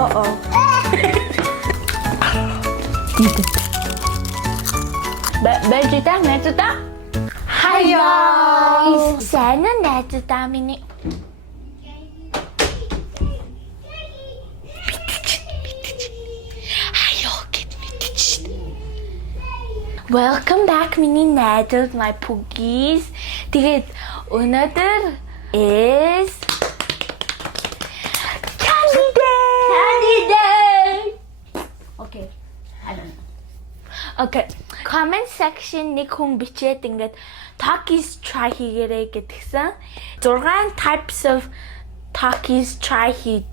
Uh-oh. 매주다. Hi guys! Sana 매주다 mini. Welcome back mini naidod my poogies. Тэгээд өнөөдөр is Candy Day. Okay. I don't know. Okay. Comment section нэг хүн бичээд ингээд Takis try хийгээрэй гэдгсэн. 6 types of Takis try хийж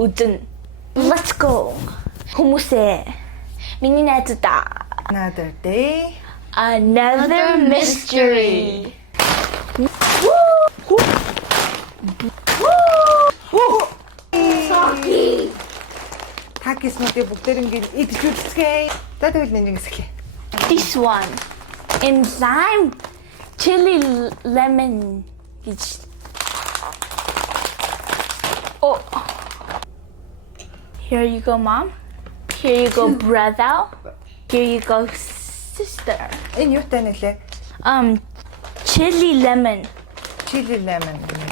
үзэн. Let's go. Хүмүүсээ миний найзуудаа Another day. Another mystery. Taki. Takis нуудыг бүгдээр ингээд идэж үзье. За тэгвэл нэг хэсэг. This one. Enzyme chili lemon. Oh. Here you go, Mom. Here you go, brother. Here you go, sister. Энэ юутай нэлээ? Chili lemon. Chili lemon гэнэ.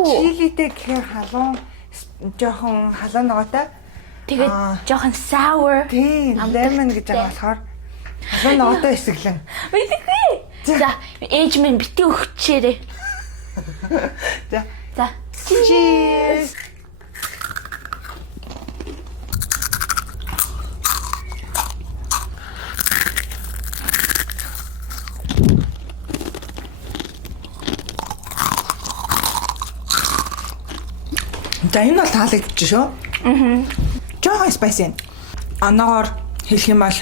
Chiliтэй гэхээр халуун жоохон халуун ногоотой. Тэгээд жоохон sour. Тийм, lemon гэж байгаа болохоор халуун ногоотой эсэглэн. Мэдээгүй. За, ээж минь битгий өгчээрэй. За. Cheers. За энэ бол таалагдчих шүү. Жохон spicy. Оноогоор хэлэх юм бол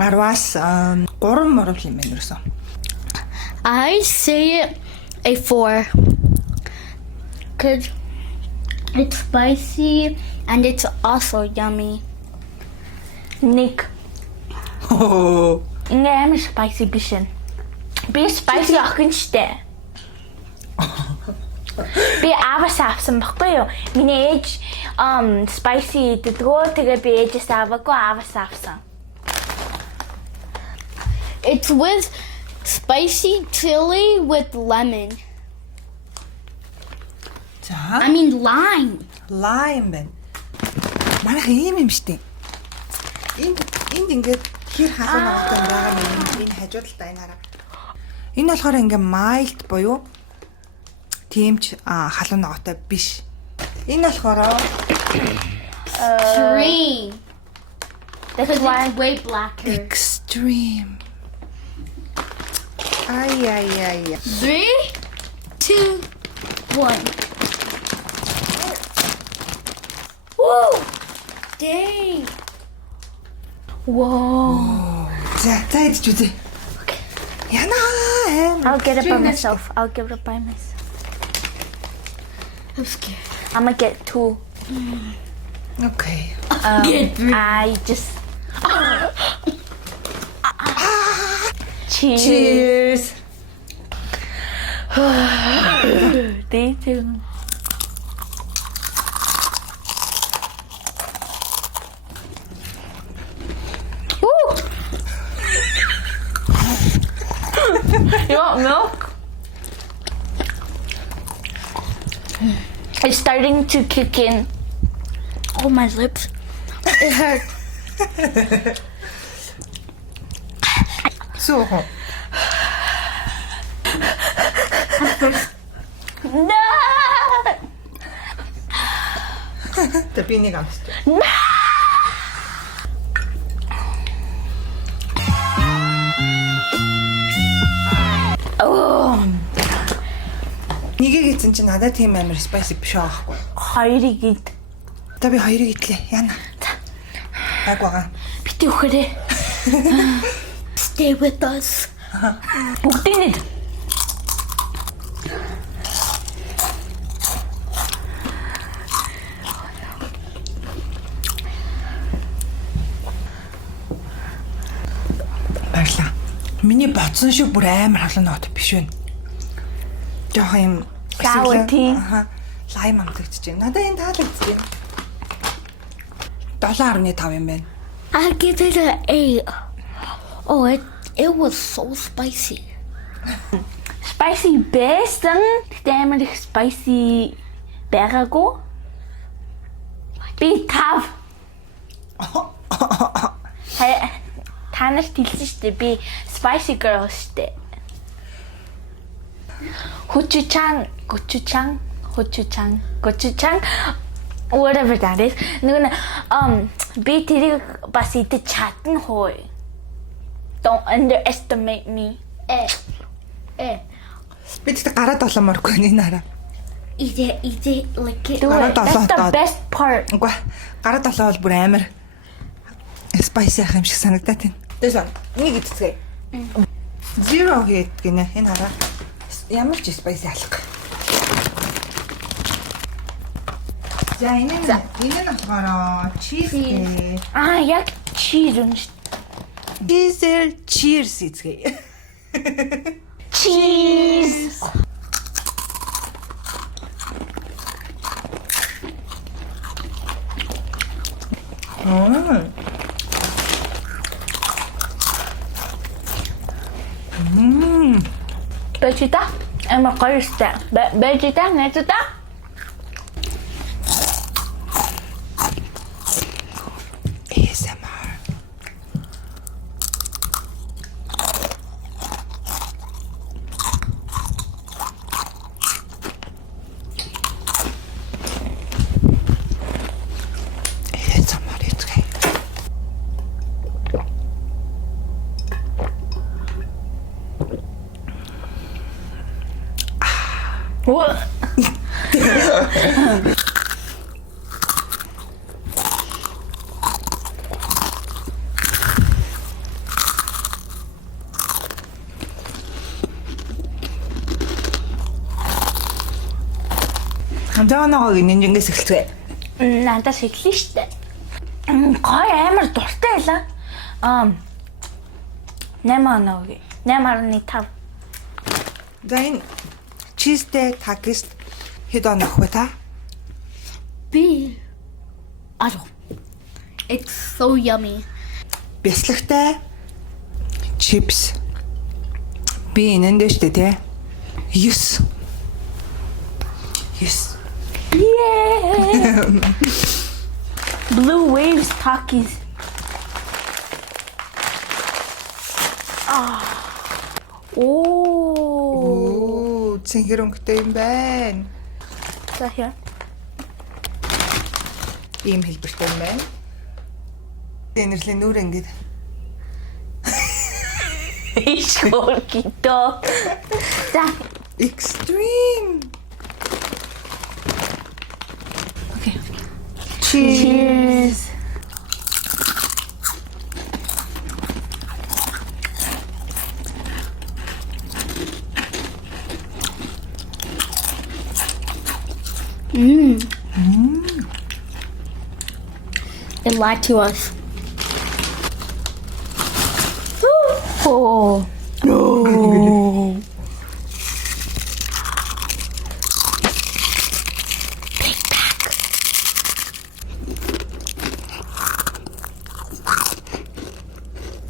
10-аас 3 морвол юм байна ерөөсөө. I say it a 4 because it's spicy and it's also yummy. Nick. Ингээ амар spicy биш ээ. Би spicy охин штэ. Би аваас авсан баггүй юу? Миний ээж spicy идэггүй. Тэгээ би ээжээс аваагүй аваас авсан. It's with spicy chili with lemon. За. I mean lime. Lime байна. Манайх ийм юм штэ. Энд ингээд хэр халуун ногоотой байгаа юм. Энэ хажууд талаа энэ хараа. Энэ болохоор ингээ mild буюу тиймч халуун ногоотой биш. Энэ болохоор Extreme. That's why It's way blacker. extreme. Ay. 3, 2, 1. Woo! Dang. Whoa. За идэж үзье. Яна. I'll get it by myself. I'm scared. gonna get 2. Okay. I just Cheers. Cheers. Day 2. You want milk? It's starting to kick in. Oh, my lips. It hurt. So. No! Tapi ini kan. Oh, Нэгийг ийцэн чинь надад тийм амар spicy биш аахгүй. хоёрыг ид. За би хоёрыг идлээ. Яна. Аг байгаа. Бити өгөөрэй. Stay with us. Бүгдийг ид. Баярлаа. Миний бодсон шиг бүр амар халуун ногоотой биш вэ? Жохон юм Sour tea. Лайм амтагч чинь. Надад энэ таалагдчих юм. 7.5 юм байна. I give it an 8. Oh, it was so spicy. Spicy байсан. Гэтэ амар их spicy байгаагүй. Би 5. Та нарт хэлсэн шүү дээ. Би spicy girl шүү дээ. Gochujang, whatever that is. Нэг би тэрийг бас идэж чадна хөөе. Don't underestimate me. Би тэгтээ гараад олооморгүй энэ хараа. Eat it, like it. Do it. That's the best part. Үгүй гараад олоо бол бүр амар spicy ах юм шиг санагдаад байна. Тэсэн нэг идцгээе. Zero хийд гинэ энэ хараа. Ямар ч spicy алга. За энэ нь болохоор cheese гээ. Яг cheese юм шүү. Diesel cheers эзгээ. Cheese. Бэжита? Амар гоё штэ. Бэжита нэтэта? ASMR. ASMR эзгээ. What? Хамтаанааг нинжингээс эхэлцгээе. Надаас эхлэн штэ. Гой амар дуртай байлаа. 8.5. За энэ cheese-тэй такист хэд онох вэ та? B. I don't. It's so yummy. Бяслагтай чипс. Би энэндээ штэ тий. 9. Yeah. Blue Waves Takis. Oh. Цэнхэр өнгөтэй юм байна. За here. Ийм хэлбэртэй юм байна. Энэрлээ нүр ингээд. Ишгор кито. За. Extreme. Okay. Cheers. They lied to us. Oh. No.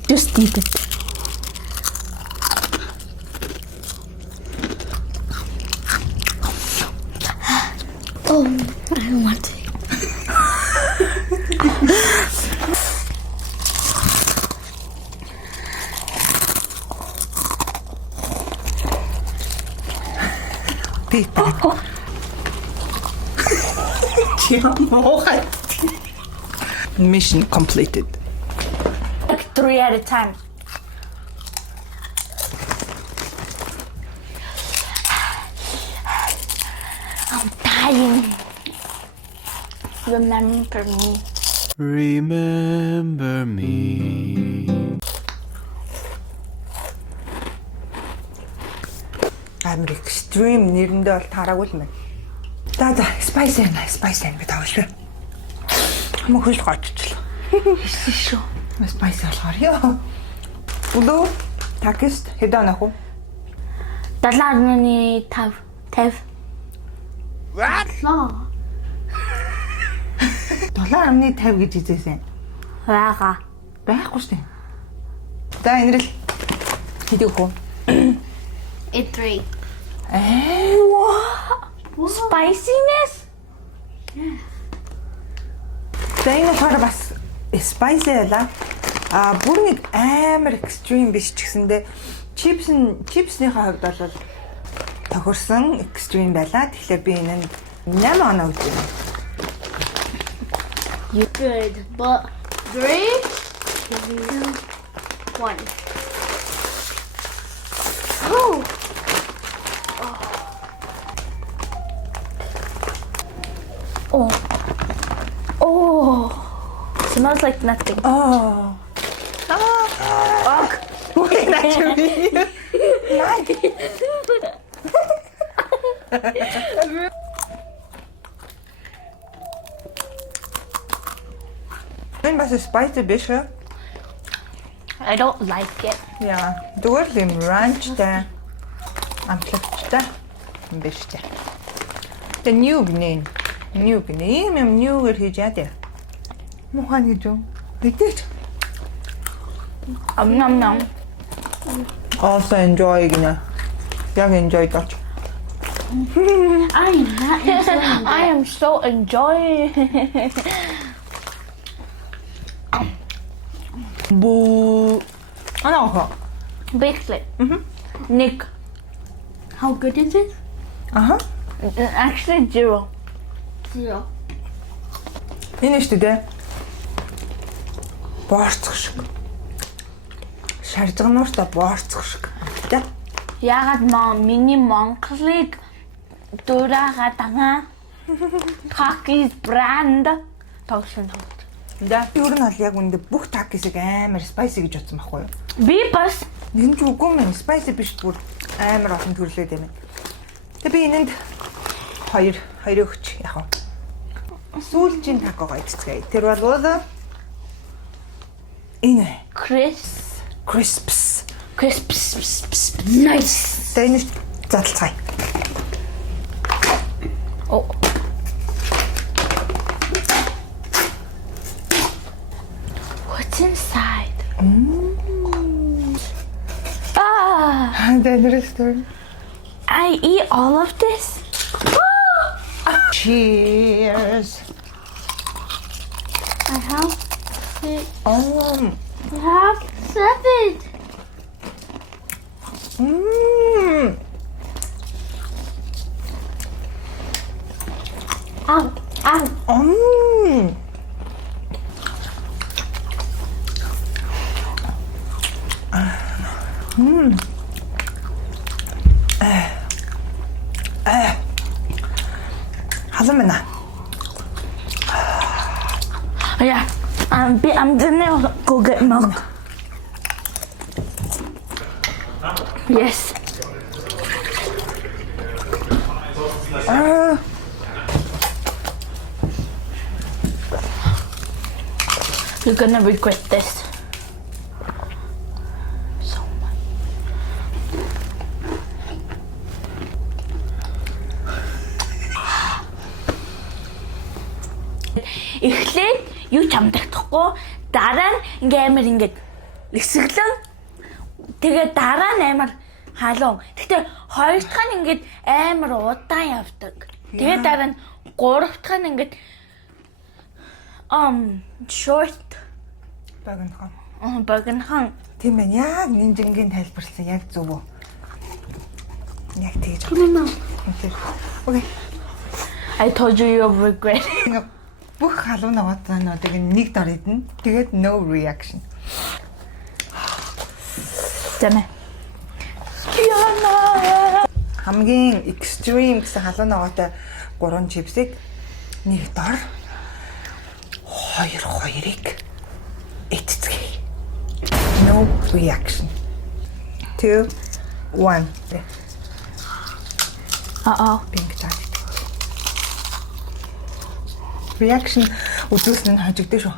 Just eat it. Oh, I don't want to. Pizza. Mission completed. Like 3 at a time. I'm dying. Remember me. Remember me. Амар extreme нэрэндээ бол таараагүй л мэн. За spicy байна би тавлаа. Хамаг хөл гоцчлаа. Хэсэг шүү. Spicy болохоор ёо. Улуу такист хэд онох вэ? 7.5. Law. 7.50 гэж хэлсэн. Яага. Байхгүй шүү дээ. За энэрэл хийдэггүй. It's 3. Spiciness? За энэ болохоор бас spicy байла. Бүр нэг амар extreme биш ч гэсэндээ чипсныхаа хувьд бол тохирсон extreme байла. Тэгэхээр би энэ 8 оноо өгч байна. You're good, but 3, 2, 1. Oh. Smells like nothing. Oh. Wait, that's really Энэ бас spicy биш үү? I don't like it. Яа, зүгээр л юм ranchтай амтлагчтай биш үү? Тэ ньюг нэ. Юм ньюгээр хийж яа. Муухай гэж юу? Тэгтээч. Nom. Also enjoy гинэ. Яг enjoy гэж. I'm not enjoying I am so enjoying. Бу. Анаа. Basically. Nick. How good is it? Аха. Actually 0. 0. Энэ шүү дээ. Боорцох шиг. Шаржганууртаа боорцох шиг. Тэ? Ягаад миний Монголыг дураагаа дага. Takis brand тогсон. Да. Юу нь бол яг үндэ бүх такисыг амар spicy гэж бодсон байхгүй юу? Би бас Энэ ч үгүй мэн spicy биш бүр амар олон төрлөөд юм. Тэгээ би энэнд хоёр өгч яг нь. Сүүлчийн такогоо эцгээе. Тэр бол энэ crisps. Nice. Тэгээ энэ задлцгаая. Oh. What's inside? Dangerous. I eat all of this? Cheers. I have 6. Oh. I have 7. Ow. Халам байна. Yeah. I'm gonna go get milk. Yes. You're gonna regret this. So much. Эхлээд юу ч амдагдахгүй дараа нь амар ингээд эсгэлэн тэгээ дараа нь амар халуун. Гэхдээ хоёр дахь нь ингээд амар удаан явдаг. Тэгээ дараа нь гурав дахь нь ингээд short багнхан. Тийм ээ, яг нинжингийн тайлбарласан яг зөв үү? Яг тэгж. Okay. I told you you'll regret. Бүх халуун аваатнуудыг нэг дор идэнэ. Тэгээд no reaction. Тэмээ. Хамгийн extreme гэсэн халуун аваатай 3 чипсыг нэг дор хоёрыг эцэцгээе. No reaction. 2 1. Пинк цаа. Reaction үзүүлсэн нь хожигдсон шүү.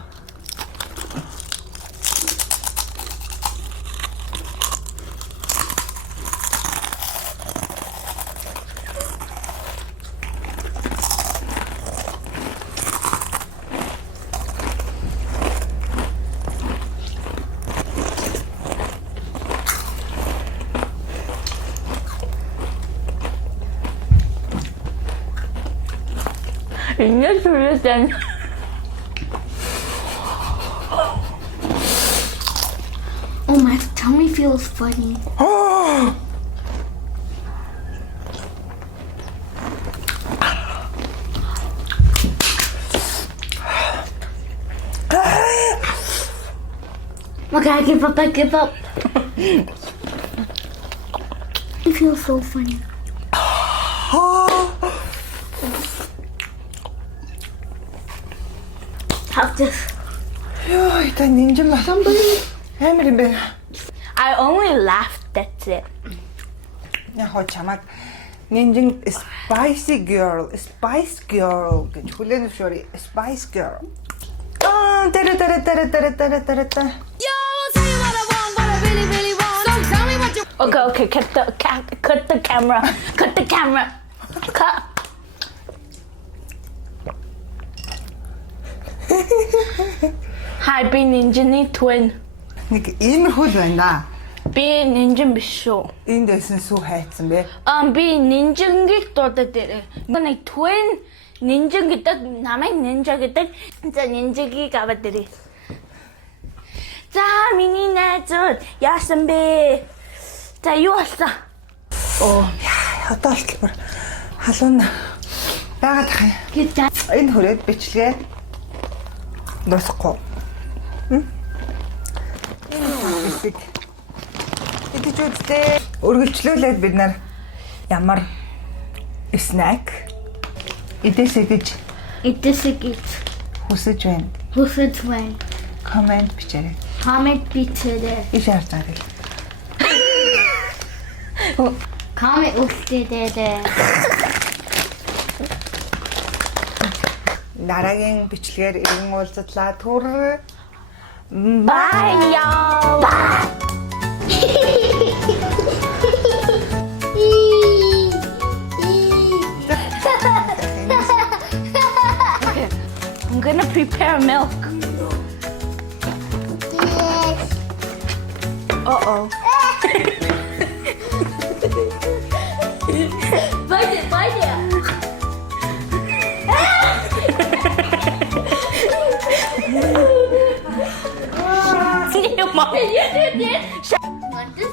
인연 소리는 Oh, my tummy feels funny. Okay, I give up. I give up. It feels so funny. Have this. Ёо, та нинжин масан бай. Амар юм байна. I only laughed, that's it. Яг хоо чамаг нинжин spicy girl, spice girl гэж хүлээн зөвшөөрье. Spice girl. Тара. Okay, cut the camera. Cut the camera. Cut. Hi, би Ninja-ний twin. Нэг иймэрхүү л байна да. Би Ninja биш шүү. Энд дэсэн сүү хайцсан бэ. Би Ninja-ийг дуудаад ирээ. Нэг twin Ninja гэдэг намайг Ninja гэдэг. За Ninja-ийг аваад ирээ. За миний найзууд яасан бэ? За юу болсон? Одоо л бүр халуун байгаад тах юм. Get that. Энэ хүрээд бичлэгээ дуусахгүй. Энэ идэж үзтээ. Өргөлжлүүлээд бид нар ямар снэк идээсэй гэж It disagrees. хүсэж байна. Who's it when? Комент бичээрэй. Comment today. Иш хартаарай. Comment today. Дараагийн бичлэгээр иргэн уулзлаа. Түр. Bye y'all. I'm gonna prepare milk. Uh-oh. Bite it. Mom. Want this?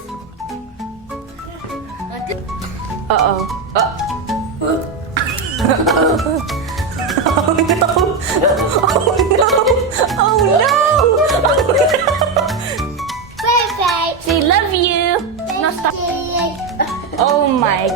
Uh-oh. Oh no! Oh no! Bye-bye. Say love you. No, stop. Oh my.